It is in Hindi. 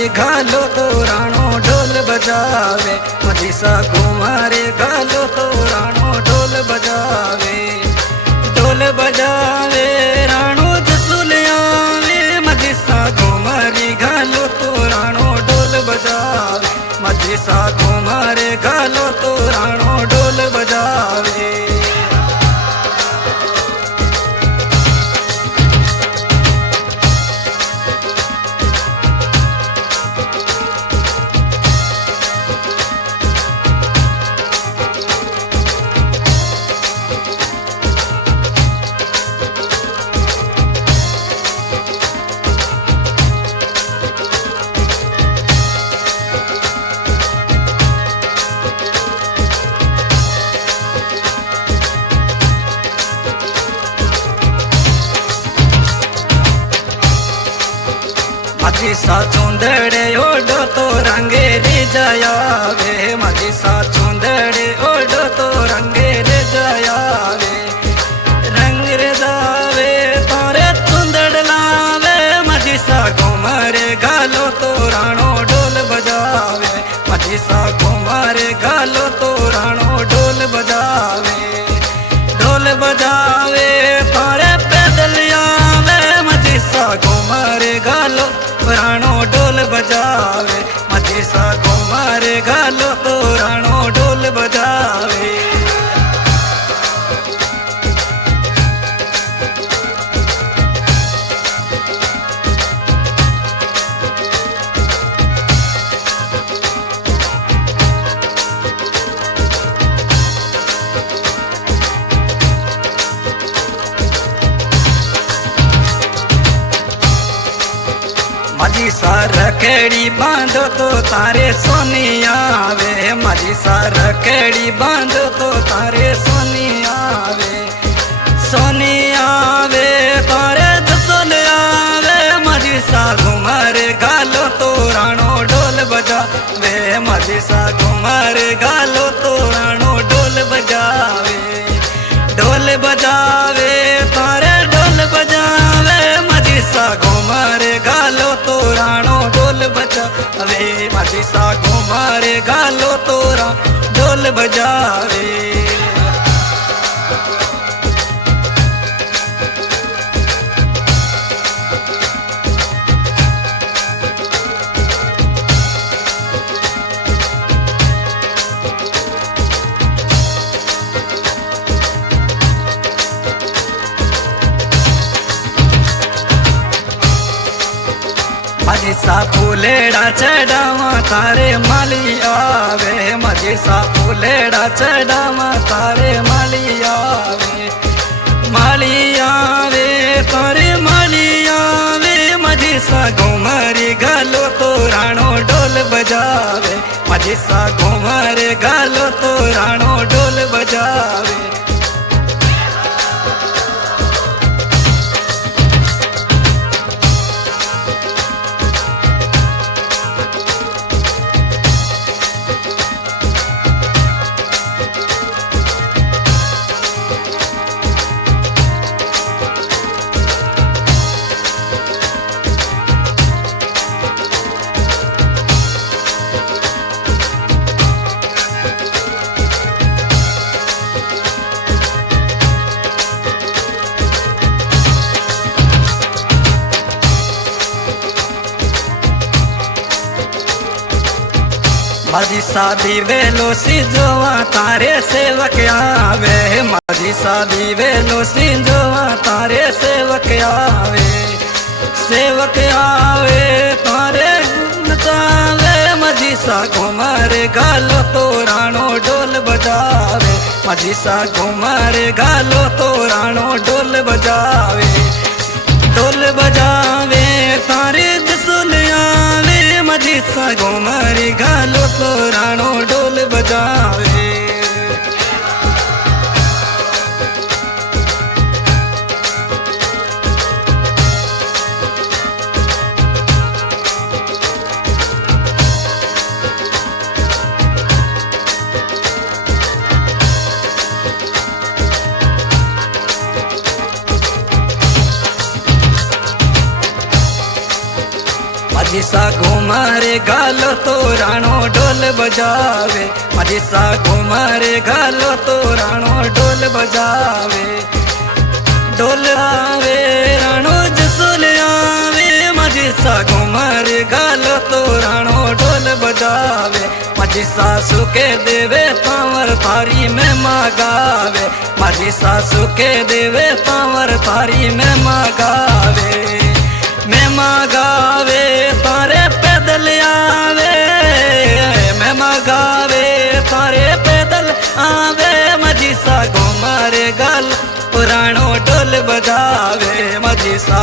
घुमारे घालो तो राणो ढोल बजावे, मजीसा घुमारे घालो तो राणो ढोल बजावे। ढोल बजावे राणो जसूल आवे, मजीसा घुमारे घालो तो राणो ढोल बजावे, मजीसा घुमारे घालो तो राणो ढोल बजावे। मजीसा चुंदड़े ओढ़ो तो रंगे रे जायावे, मजीसा चुंदड़े ओढ़ो तो रंगे रे जायावे। रंग रे जावे तारे चुंदड़ लावे, मजीसा घुमारे घालो तो राणो ढोल बजावे, मजीसा घुमारे घालो तो राणो ढोल बजावे। ढोल बजावे तारे पैदल आवे, मजीसा घुमारे घालो राणो ढोल बजावे, मजीसा घुमारे घालो तो राणो ढोल बजावे। मजीसा रखेड़ी बांधो तो तारे सोनी आवे, मजीसा रखेड़ी बांधो तो तारे सोनी आवे। सोनी आवे तारे जसोल आवे, मजीसा घुमारे घालो तो राणो ढोल बजावे, मजीसा घुमारे घालो तो राणो ढोल बजावे। ढोल बजावे तारे ढोल बजावे, मजीसा घुमारे घालो तो राणो ढोल बजावे, मजीसा घुमारे घालो तो राणो ढोल बजावे। मजीसा फूलेड़ा चढ़ावा तारे माली आवे, मजीसा फूलेड़ा चढ़ावा तारे माली आवे। माली आवे तारे माली आवे, मजीसा घुमारे घालो तो राणो ढोल बजावे, मजीसा घुमारे घालो तो राणो ढोल बजावे। मजीसा दीवेलो सिंजोवा तारे सेवक आवे, मजीसा दीवेलो सिंजोवा तारे सेवक आवे। सेवक आवे तारे नचावे, मजीसा घुमारे घालो तो राणो ढोल बजावे, मजीसा घुमारे घालो तो राणो ढोल बजावे। ढोल बजावे तारे जसोल आवे, मजीसा घुमारे घालो तो राणो ढोल बजावे। माझी सा घुमारे गालो तो राणो ढोल बजावे, माझी सा घुमारे गालो तो राणो ढोल बजावे। ढोल आवे राणो जसोल आवे, माझी सा घुमारे गालो तो राणो ढोल बजावे। माझी सासू के देवे पावर थारी में मागावे, माझी सासू के देवे पावर थारी में मागावे। मैं मागावे तारे पैदल आवे, मैं मागावे तारे पैदल आवे। माझी सा घुमारे गाल पुराणो ढोल बजावे, माझी सा